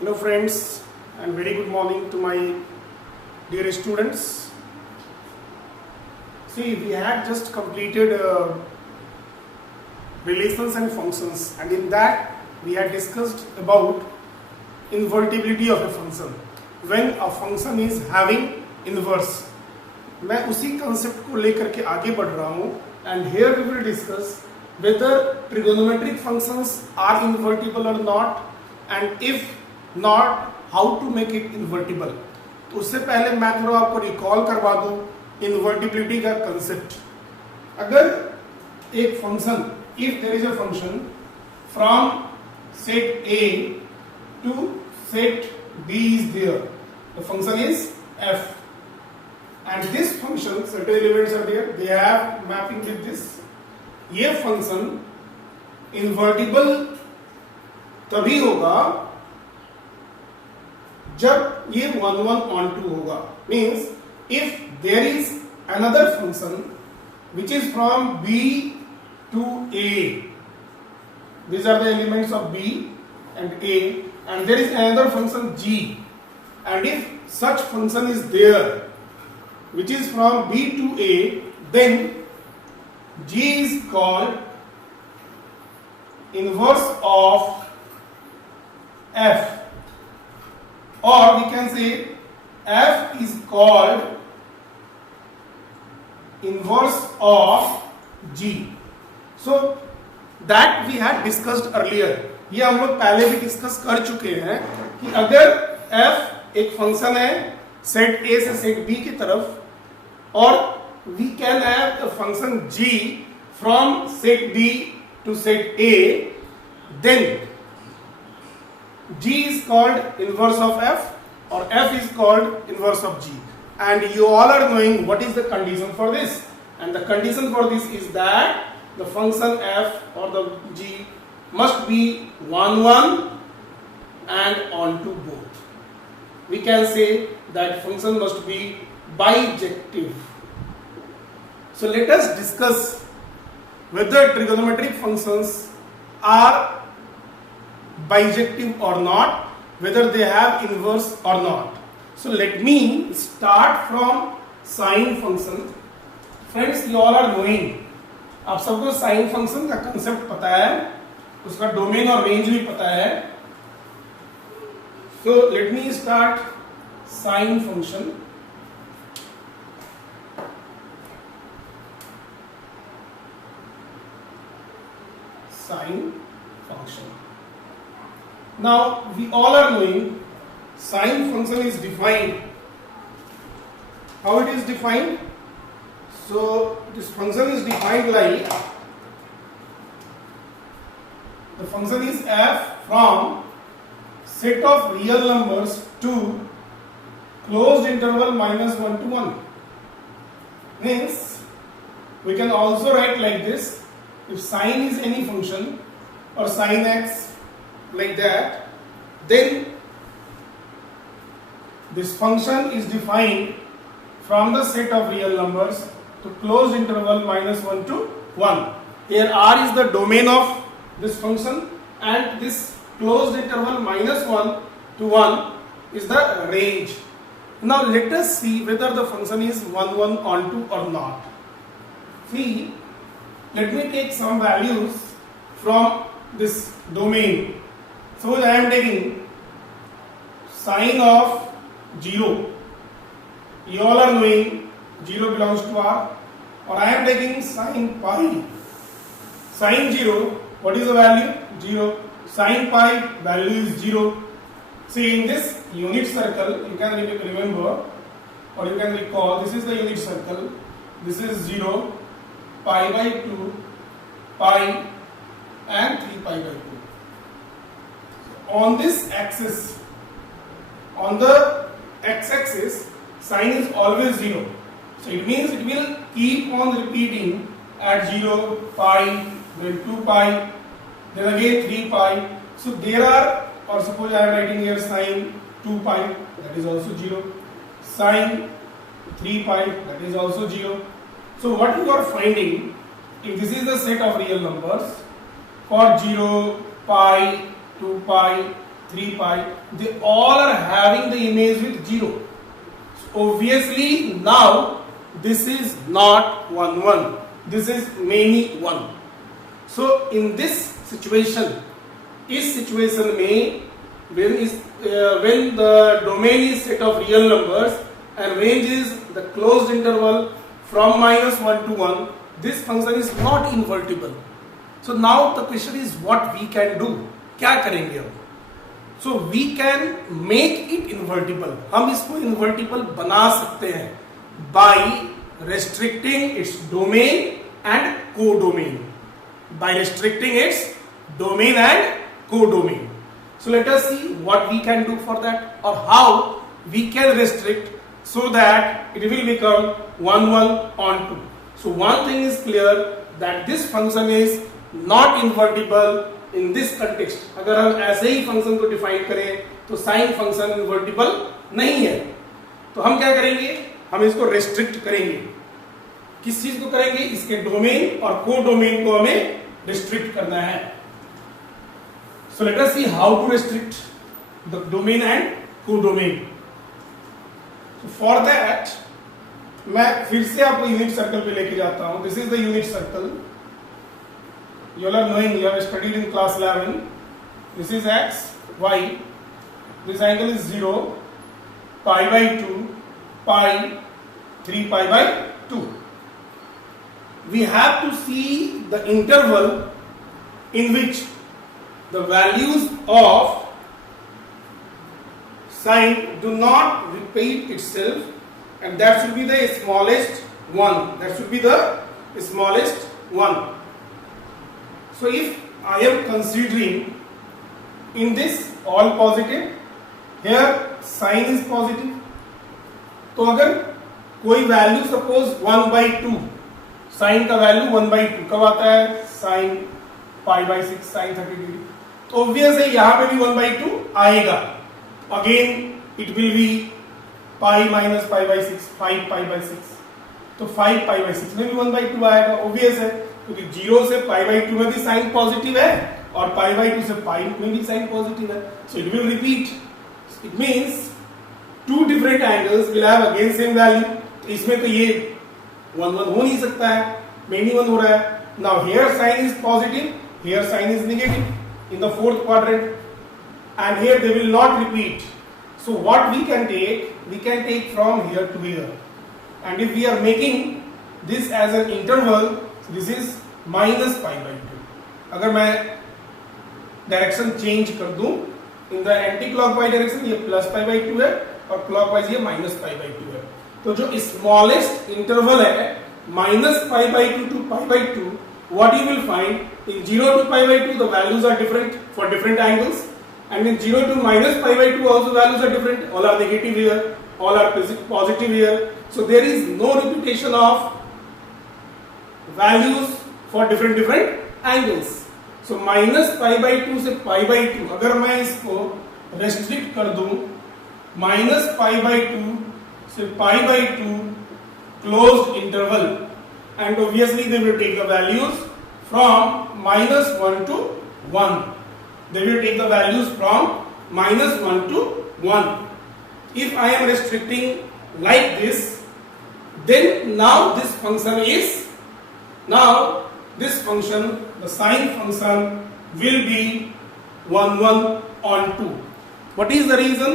Hello friends, and very good morning to my dear students. See, we had just completed relations and functions, and in that we had discussed about invertibility of a function when a function is having inverse. मैं उसी concept को लेकर के आगे बढ़ रहा हूँ, and here we will discuss whether trigonometric functions are invertible or not, and if not, how to make it invertible. तो उससे पहले मैं थोड़ा आपको रिकॉल करवा दूं इन्वर्टिबिलिटी का कंसेप्ट. अगर एक function, if there is a function from set A to set B is there, the function is f, and this function, certain elements are there, they have mapping with this. ये function invertible तभी होगा जब ये 1 1 on 2 होगा. Means if there is another function which is from B to A, these are the elements of B and A, and there is another function G, and if such function is there which is from B to A, then G is called inverse of F, or we can say F is called inverse of G. So that we had discussed earlier. ये हम लोग पहले भी discuss कर चुके हैं कि अगर F एक फंक्शन है सेट A से सेट B की तरफ, और we can have a function G from set B to set A, then G is called inverse of F, or F is called inverse of G. And you all are knowing what is the condition for this. And the condition for this is that the function F or the G must be 1 1 and onto both. We can say that function must be bijective. So let us discuss whether trigonometric functions are bijective or not, whether they have inverse or not. So let me start from sine function. Friends, you all are knowing, आप सबको sine function का concept पता है, उसका domain और range भी पता है. So let me start sine function. Sine function. Now we all are knowing sine function is defined. How it is defined? So this function is defined like the function is f from set of real numbers to closed interval minus 1 to 1. Means we can also write like this. If sine is any function or sine x like that, then this function is defined from the set of real numbers to closed interval minus 1 to 1. Here R is the domain of this function, and this closed interval minus 1 to 1 is the range. Now let us see whether the function is 1 1 onto or not. See, let me take some values from this domain. Suppose I am taking sine of 0. You all are knowing 0 belongs to R. Or I am taking sine pi. Sine 0, what is the value? 0. Sine pi, value is 0. See, in this unit circle, you can remember or you can recall, this is the unit circle. This is 0, pi by 2, pi and 3 pi by 2. On this axis, on the x-axis, sine is always 0. So it means it will keep on repeating at 0, pi, then 2 pi, then again 3 pi. So there are, or suppose I am writing here sine 2 pi, that is also 0. Sine 3 pi, that is also 0. So what you are finding, if this is the set of real numbers, for 0, pi, 2 pi, 3 pi, they all are having the image with 0. So obviously now this is not 1 1, this is many 1. So in this situation, इस situation में when the domain is set of real numbers and range is the closed interval from -1 to 1, this function is not invertible. So now the question is what we can do. क्या करेंगे हम? So we can make it invertible. हम इसको invertible बना सकते हैं by restricting its domain and codomain. By restricting its domain and codomain. So let us see what we can do for that, or how we can restrict so that it will become 1 1 on 2. So one thing is clear that this function is not invertible in this context. अगर हम ऐसे ही function को define करें तो sine function invertible नहीं है. तो हम क्या करेंगे? हम इसको रेस्ट्रिक्ट करेंगे. किस चीज को करेंगे? इसके डोमेन और को डोमेन को हमें रेस्ट्रिक्ट करना है. So let us see how to restrict the domain and codomain. So for that, मैं फिर से आपको यूनिट सर्कल पे लेके जाता हूं. This is the unit circle. You all are knowing, you have studied in class 11. This is x, y. This angle is 0, pi by 2, pi, 3 pi by 2. We have to see the interval in which the values of sine do not repeat itself, and that should be the smallest one. That should be the smallest one. So if I am considering in this all positive, here sine is positive, तो अगर कोई value suppose 1/2, sine का value 1/2 कब आता है? Sine pi by 6, sine 30 degree. तो obvious है यहां पे भी 1/2 आएगा. Again it will be pi minus pi by 6, 5 pi by 6. तो 5 पाई बाई 6 में भी 1/2 आएगा. ऑब्वियस है क्योंकि 0 से पाई बाई 2 में भी साइन पॉजिटिव है और पाई बाई 2 से पाई में भी साइन पॉजिटिव है. So it will repeat. It means two different angles will have again same value. तो इसमें तो ये 1 1 हो नहीं सकता है, मेनी 1 हो रहा है. Now here sine is positive, here sine is negative in the fourth quadrant, and here they will not repeat. So what we can take from here to here, and if we are making this as an interval, so this is minus pi by 2. अगर मैं direction change कर दूं, in the anti clockwise direction ये plus pi by 2 है और clockwise ये minus pi by 2 है. तो जो स्मॉलेस्ट इंटरवल है minus pi by 2 to pi by 2, what you will find in 0 to pi by 2 the values are different for different angles, and in 0 to minus pi by 2 also values are different. All are negative here, all are positive here. So there is no repetition of values for different angles. So minus pi by 2 से pi by 2 अगर मैं इसको restrict कर दूं minus pi by 2 से pi by 2 closed interval, and obviously they will take the values from minus 1 to 1. They will take the values from minus 1 to 1. If I am restricting like this, then now this function, the sine function will be 1 1 on 2. What is the reason?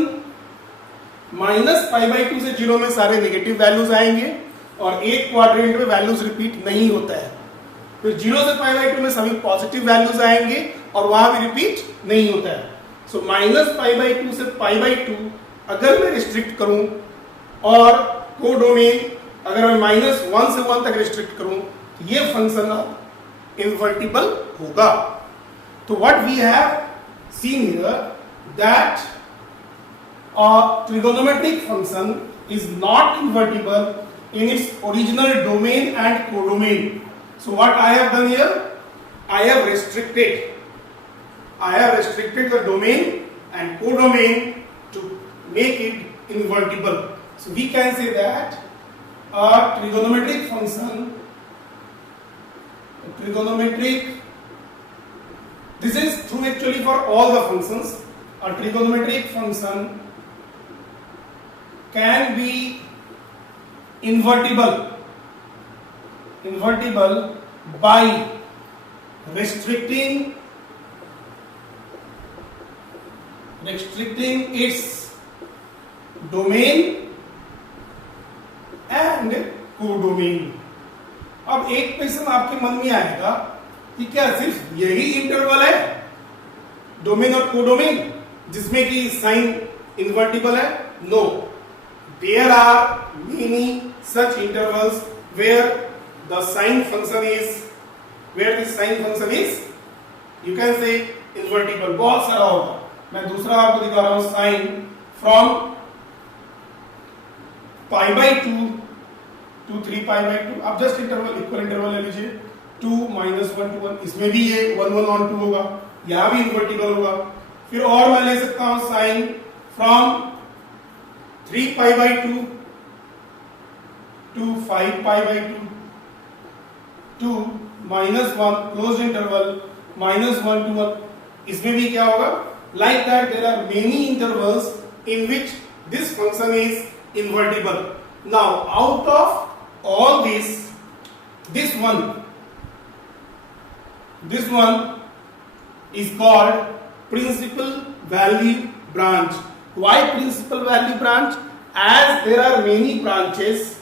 Minus pi by 2 से 0 में सारे negative values आएंगे और एक quadrant में values repeat नहीं होता है. फिर 0 से पाई बाई 2 में सभी पॉजिटिव वैल्यूज आएंगे और वहां भी रिपीट नहीं होता है. सो माइनस पाई बाई 2 से पाई बाई 2 अगर मैं रिस्ट्रिक्ट करूं और कोडोमेन अगर मैं माइनस 1 से 1 तक रिस्ट्रिक्ट करूं तो ये फंक्शन इनवर्टिबल होगा. तो what we have seen here that a trigonometric function is not invertible in its original domain and codomain. So what I have done here, I have restricted the domain and codomain to make it invertible. So we can say that a trigonometric function, this is true actually for all the functions. a trigonometric function can be invertible by restricting its domain and codomain. अब एक question आपके मन में आएगा कि क्या सिर्फ यही इंटरवल है डोमेन और कोडोमेन जिसमें कि साइन इन्वर्टिबल है? No, there are many such intervals where the sine function is you can say invertible. बहुत सारा होगा, मैं दूसरा आपको दिखा रहा हूं। Sine from pi by 2 to 3 pi by 2। आप जस्ट इंटरवल इक्वल इंटरवल ले लीजिए, 2 -1 to 1, इसमें भी ये 1 1 on 2 होगा, यहां भी इन्वर्टिबल होगा। फिर और मैं ले सकता हूं sine from 3 pi by 2 to 5 pi by 2 to -1 close interval -1 to 1, इसमें भी क्या होगा? Like that there are many intervals in which this function is invertible. Now out of all this one is called principal value branch। Why principal value branch? As there are many branches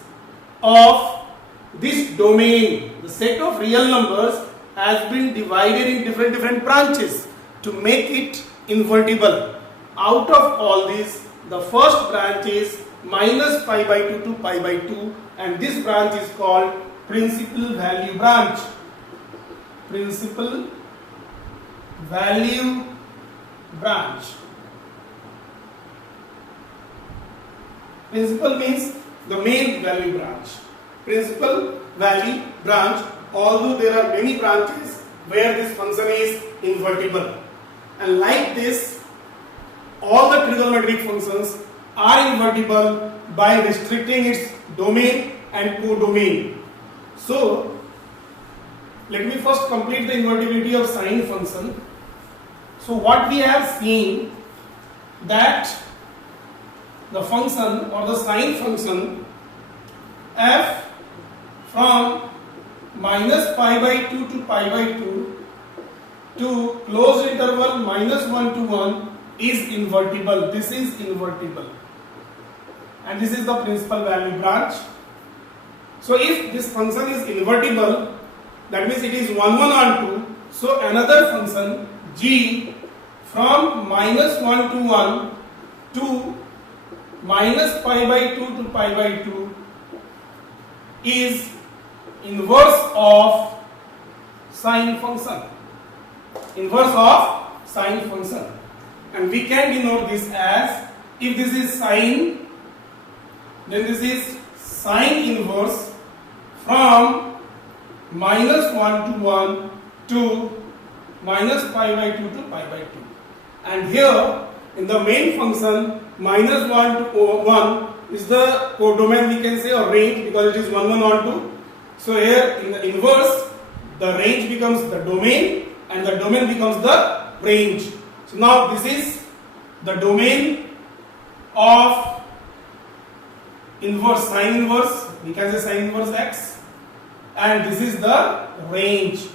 of this domain, the set of real numbers has been divided in different branches to make it invertible. Out of all these, the first branch is minus pi by 2 to pi by 2, and this branch is called principal value branch। Principal value branch, principal means the main value branch। Principal value branch, although there are many branches where this function is invertible, and like this all the trigonometric functions are invertible by restricting its domain and codomain। So let me first complete the invertibility of sine function। So what we have seen that the function or the sine function f from minus pi by 2 to pi by 2 to closed interval -1 to 1 is invertible. This is invertible, and this is the principal value branch। So if this function is invertible, that means it is 1 1 on 2, so another function g from -1 to 1 to minus pi by 2 to pi by 2 is inverse of sine function, inverse of sine function, and we can denote this as, if this is sine, then this is sine inverse from -1 to 1 to minus pi by 2 to pi by 2, and here in the main function -1 to 1 is the codomain, we can say, or range, because it is 1 1 on 2. So here in the inverse the range becomes the domain and the domain becomes the range. So now this is the domain of inverse, sine inverse, we can say sine inverse x, and this is the range,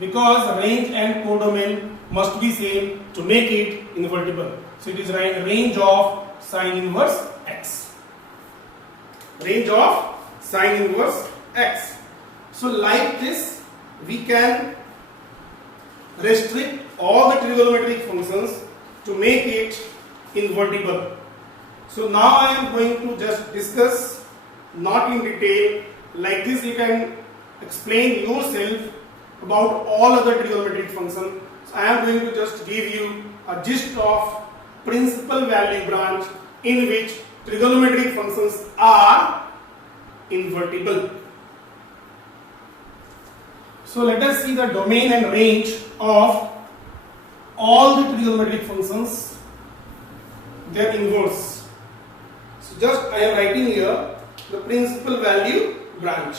because range and codomain must be same to make it invertible. So it is range of sine inverse x, range of sine inverse x। So like this we can restrict all the trigonometric functions to make it invertible। So now I am going to just discuss, not in detail, like this you can explain yourself about all other trigonometric functions. So I am going to just give you a gist of principal value branch in which trigonometric functions are invertible। So let us see the domain and range of all the trigonometric functions, their inverse। So just I am writing here the principal value branch।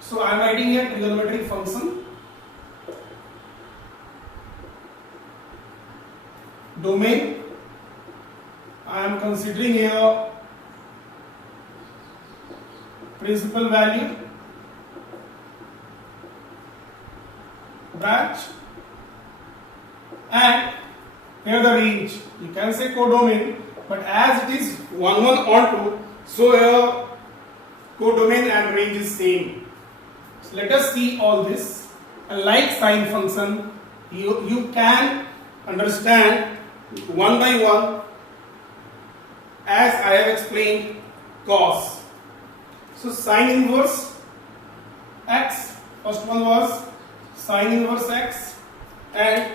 So I am writing here trigonometric function domain. I am considering here principal value branch, and here the range. You can say codomain, but as it is 1 1 on 2, so here codomain and range is same. So let us see all this. Like sine function, you can understand one by one as I have explained cos. So sine inverse x, first one was sine inverse x, and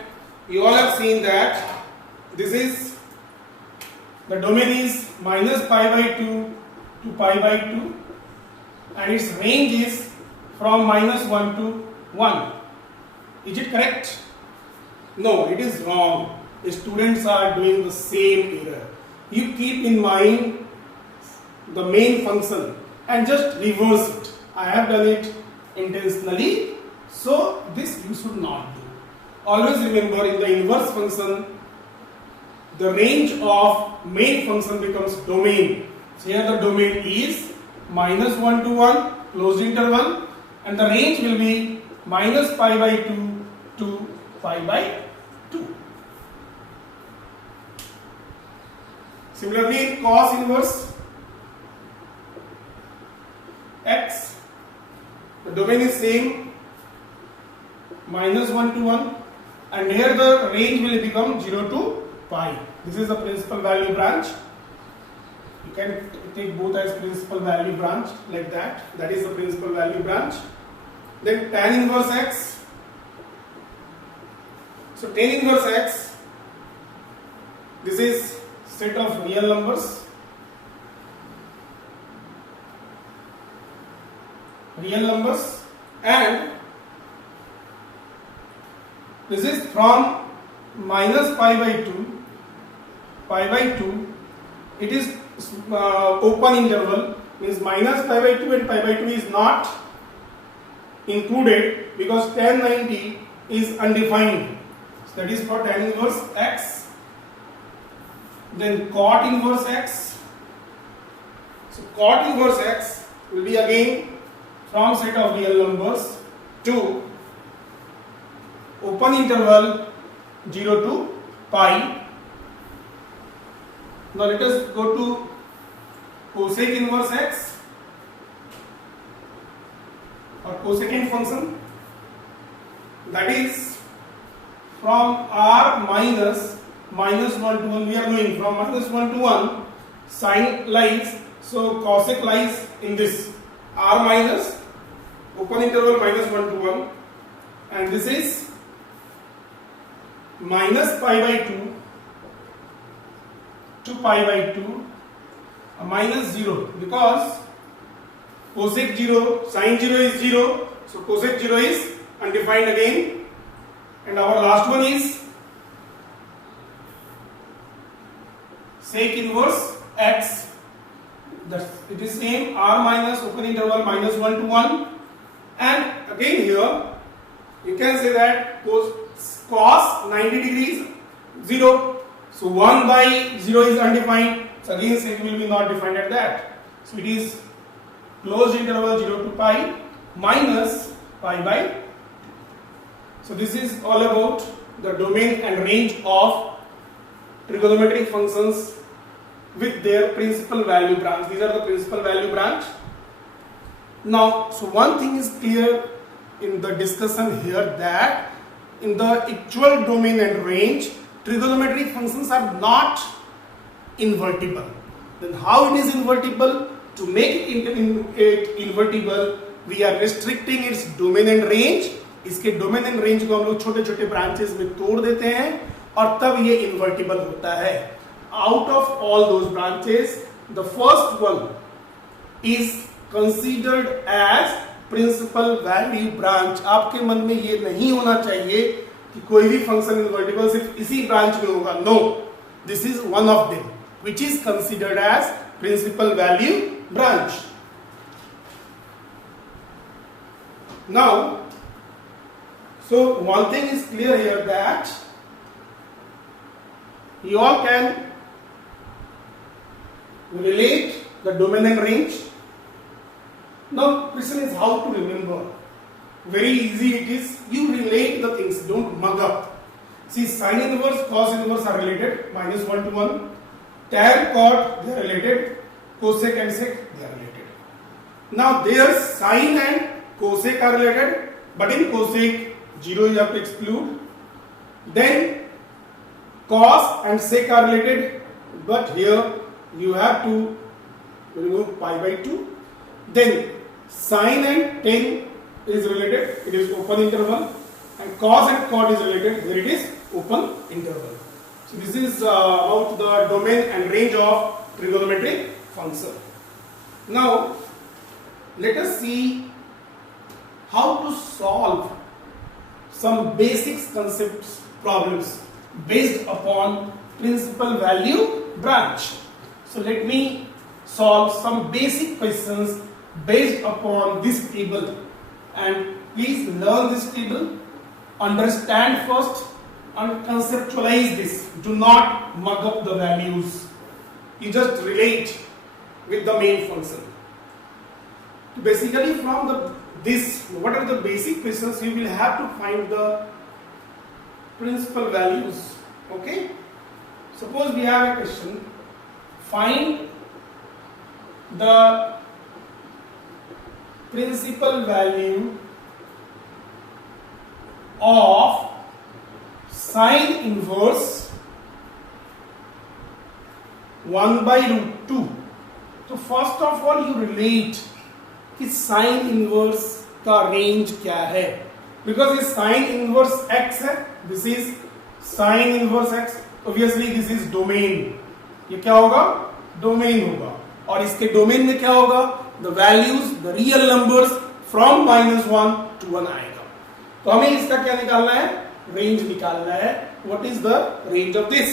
you all have seen that this is the domain is minus pi by 2 to pi by 2, and its range is from minus 1 to 1. Is it correct? No, it is wrong. The students are doing the same error. You keep in mind the main function and just reverse it. I have done it intentionally, so this you should not do. Always remember, in the inverse function, the range of main function becomes domain. So here the domain is minus 1 to 1, closed interval, and the range will be minus pi by 2 to pi by 2. Similarly, cos inverse x, the domain is same, minus 1 to 1, and here the range will become 0 to pi. This is the principal value branch. You can take both as principal value branch like that. That is the principal value branch. Then tan inverse x. So tan inverse x, this is set of real numbers. And this is from minus pi by 2, it is open interval, means minus pi by 2 and pi by 2 is not included because tan 90 is undefined. So that is for tan inverse x. Then cot inverse x. So cot inverse x will be again from set of real numbers to open interval 0 to pi. Now let us go to cosec inverse x or cosecant function, that is from r minus 1 to 1. We are going from minus 1 to 1, sine lies, so cosec lies in this r minus open interval minus 1 to 1, and this is minus pi by 2 to pi by 2, minus 0, because cosec 0, sine 0 is 0, so cosec 0 is undefined again, and our last one is sec inverse x. That it is same, r minus open interval minus 1 to 1, and again here you can say that cos 90 degrees 0, so 1 by 0 is undefined, so again sec will be not defined at that, so it is closed interval 0 to pi minus pi by 2. So this is all about the domain and range of trigonometric functions with their principal value branch. These are the principal value branch. Now, so one thing is clear in the discussion here, that in the actual domain and range, trigonometric functions are not invertible. Then how it is invertible? To make it invertible, we are restricting its domain and range. इसके domain and range को हम लोग छोटे छोटे branches में तोड़ देते हैं और तब ये इन्वर्टिबल होता है. Out of all those branches, the first one is considered as principal value branch. आपके मन में ये नहीं होना चाहिए कि कोई भी फंक्शन इन्वर्टिबल सिर्फ इसी ब्रांच में होगा. No, this is one of them which is considered as principal value branch. Now, so one thing is clear here, that You all can relate the domain and range. Now question is how to remember. Very easy it is. You relate the things, don't mug up. See, sin inverse, cos inverse are related, -1 to 1. Tan, cot, they are related. Cosec and sec, they are related. Now their sin and cosec are related, but in cosec 0 you have to exclude. Then cos and sec are related, but here you have to remove pi by 2. Then sin and tan is related, it is open interval, and cos and cot is related, here it is open interval. So this is about the domain and range of trigonometric function. Now let us see how to solve some basic concepts problems based upon principal value branch. So let me solve some basic questions based upon this table, and please learn this table, understand first and conceptualize this. Do not mug up the values. You just relate with the main function. Basically from what are the basic questions, you will have to find the principal values. Okay, suppose we have a question, find the principal value of sin inverse 1 by root 2. तो first of all you relate कि sine inverse का range क्या है, because ये sine inverse x है, this is sine inverse x, obviously this is domain, ये क्या होगा, डोमेन होगा, और इसके डोमेन में क्या होगा, the values the real numbers from -1 to 1 आएगा. तो हमें इसका क्या निकालना है, रेंज निकालना है. What is the range of this.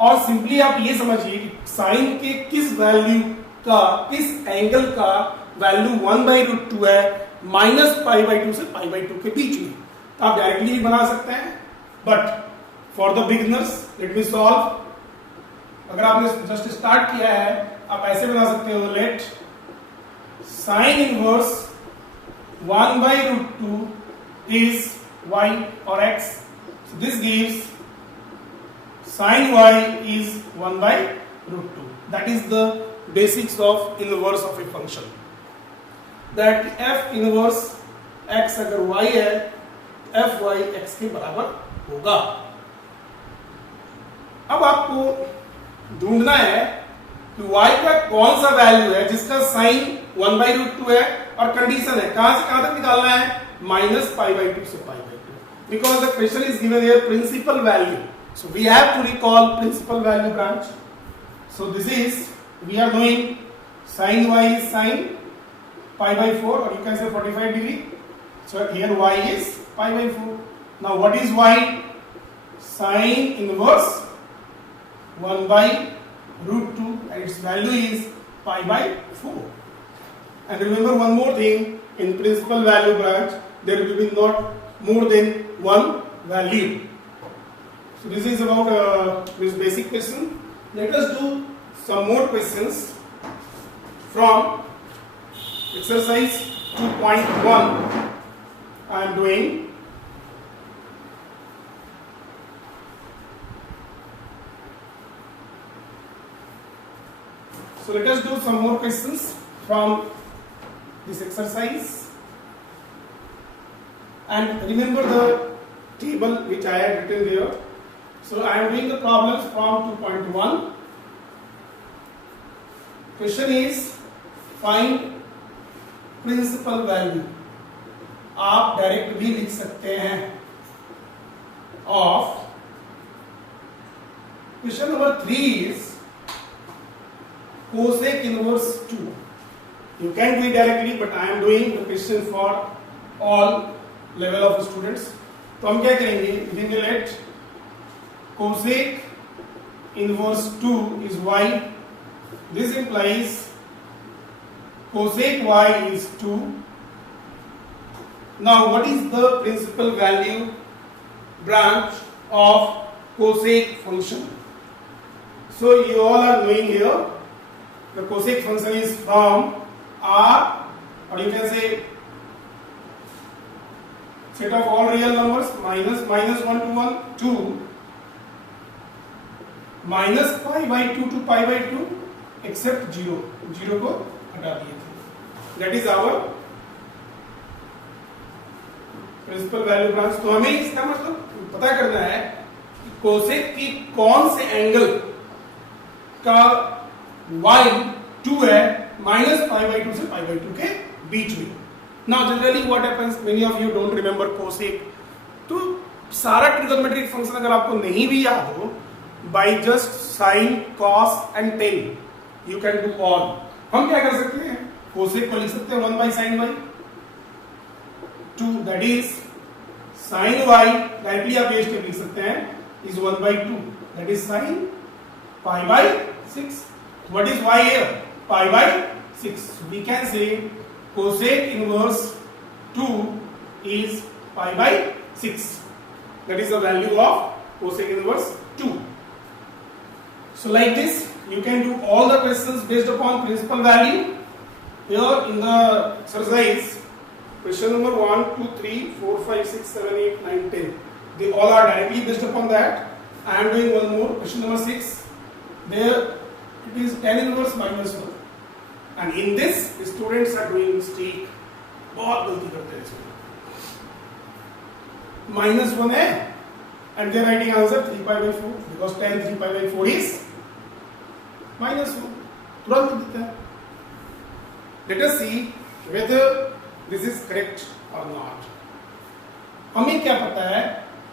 और सिंपली आप ये समझिए कि साइन के किस वैल्यू का, किस एंगल का वैल्यू 1/√2 है, -π/2 से π/2 के बीच में. तो आप डायरेक्टली भी बना सकते हैं, but for the beginners let me solve. अगर आपने जस्ट स्टार्ट किया है, आप ऐसे बना सकते हो, late sine inverse 1/√2 is y or x. So this gives sin y is 1/√2. That is the basics of inverse of a function. That f inverse x अगर y है, f y x के बराबर होगा. अब आपको ढूंढना है कि y का कौन सा वैल्यू है जिसका साइन 1/√2 है, और कंडीशन है कहां से कहां तक निकालना है, -π/2 से π/2. Because the question is given here principal value, so we have to recall principal value branch. So this is, we are knowing sin y is sin π/4, or you can say 45 degree. So here y is π/4. Now what is y? Sin inverse 1/√2, and its value is π/4. And remember one more thing, in principal value branch there will be not more than one value. So this is about this basic question. Let us do some more questions from exercise 2.1. I am doing. So let us do some more questions from this exercise, and remember the table which I had written there. So I am doing the problems from 2.1. Question is find principal value. आप direct भी लिख सकते हैं of. Question number 3 is cosec inverse 2. You can do it directly, but I am doing the question for all level of students. तो हम क्या करेंगे, लेंगे let cosec inverse 2 is y. This implies cosec y is 2. Now what is the principal value branch of cosec function. So you all are knowing here the cosec function is from R, or you can say set of all real numbers minus 1 to 1 to minus pi by 2 to pi by 2 except 0 को हटा दिए थे. That is our principal value branch. तो हमें इसका मतलब पता करना है कि कोसेक की कौन से एंगल का y2 है माइनस पाई बाई 2 से पाई बाई 2 के बीच में. Now generally what happens, many of you don't remember cosec. तो सारा ट्रिगोनोमेट्रिक फंक्शन अगर आपको नहीं भी याद हो, by just sine cos and ten you can do all. हम क्या कर सकते हैं, कोसेक को लिख सकते हैं 1 by sine by 2, that is sine y directly आप ये स्टेप लिख सकते हैं is 1 by 2, that is sine pi by 6. What is y here? Pi by 6. We can say cosec inverse 2 is pi by 6. That is the value of cosec inverse 2. So like this you can do all the questions based upon principal value. Here in the exercise, question number 1, 2, 3, 4, 5, 6, 7, 8, 9, 10. They all are directly based upon that. I am doing one more. Question number 6. There it is tan inverse minus 1. And in this students are doing mistake. बहुत गलती करते हैं इसमें. -1 है and they are writing answer 3 pi by 4 because tan 3 pi by 4 is -1. तुरंत दिखता है. Let us see whether this is correct or not. हमें क्या पता है,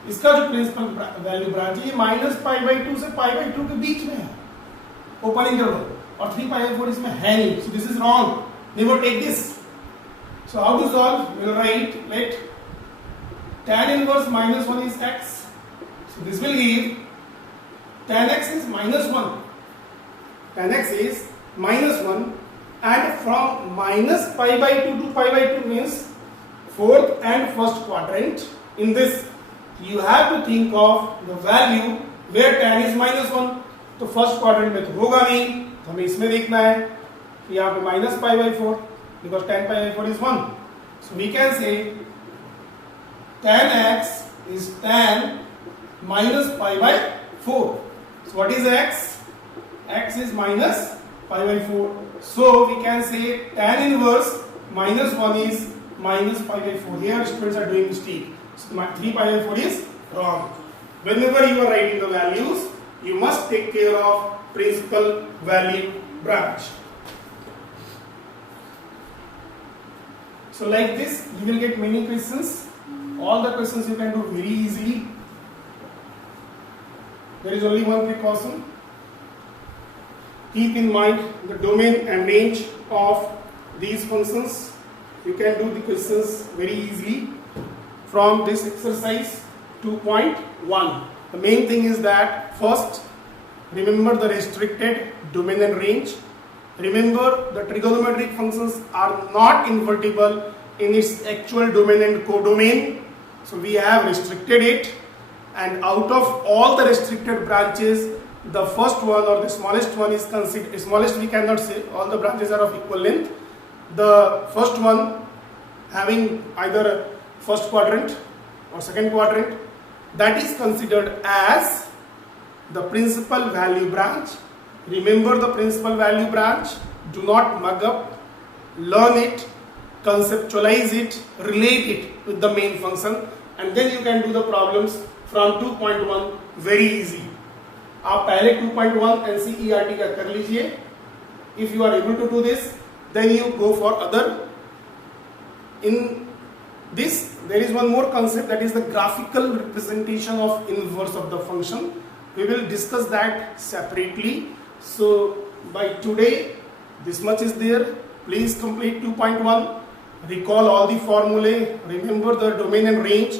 इसका जो प्रिंसिपल वैल्यू ब्रांच है ये माइनस पाई बाई 2 से पाई बाई 2 के बीच में है, ओपन इंटरवल, और 3 pi by 4 इसमें है नहीं. So this is wrong. Never take this. So how to solve? We will write let tan inverse -1 is x. So this will give tan x is -1. Tan x is -1, and from minus pi by 2 to pi by 2 means fourth and first quadrant. In this you have to think of the value where tan is -1. तो first quadrant में तो होगा नहीं, तो हमें इसमें देखना है कि यहाँ पे minus pi by 4 because tan pi by 4 is 1. So we can say tan x is tan minus pi by 4. So what is x? X is minus pi by 4. So we can say tan inverse -1 is minus pi by 4. Here students are doing mistake. So 3 pi by 4 is wrong. Whenever you are writing the values, you must take care of principal value branch. So like this you will get many questions. All the questions you can do very easily. There is only one precaution. Keep in mind the domain and range of these functions. You can do the questions very easily from this exercise 2.1. The main thing is that first remember the restricted domain and range. Remember the trigonometric functions are not invertible in its actual domain and codomain. So we have restricted it, and out of all the restricted branches, the first one or the smallest one is considered, smallest we cannot say, all the branches are of equal length. The first one having either first quadrant or second quadrant, that is considered as the principal value branch. Remember the principal value branch. Do not mug up. Learn it, conceptualize it, relate it with the main function, and then you can do the problems from 2.1 very easy. आप पहले 2.1 NCERT का कर लीजिए. If you are able to do this, then you go for other. In this there is one more concept, that is the graphical representation of inverse of the function. We will discuss that separately. So by today this much is there. Please complete 2.1, recall all the formulae, remember the domain and range,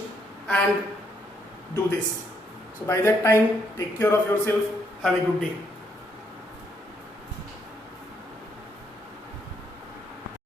and do this. So by that time, take care of yourself. Have a good day.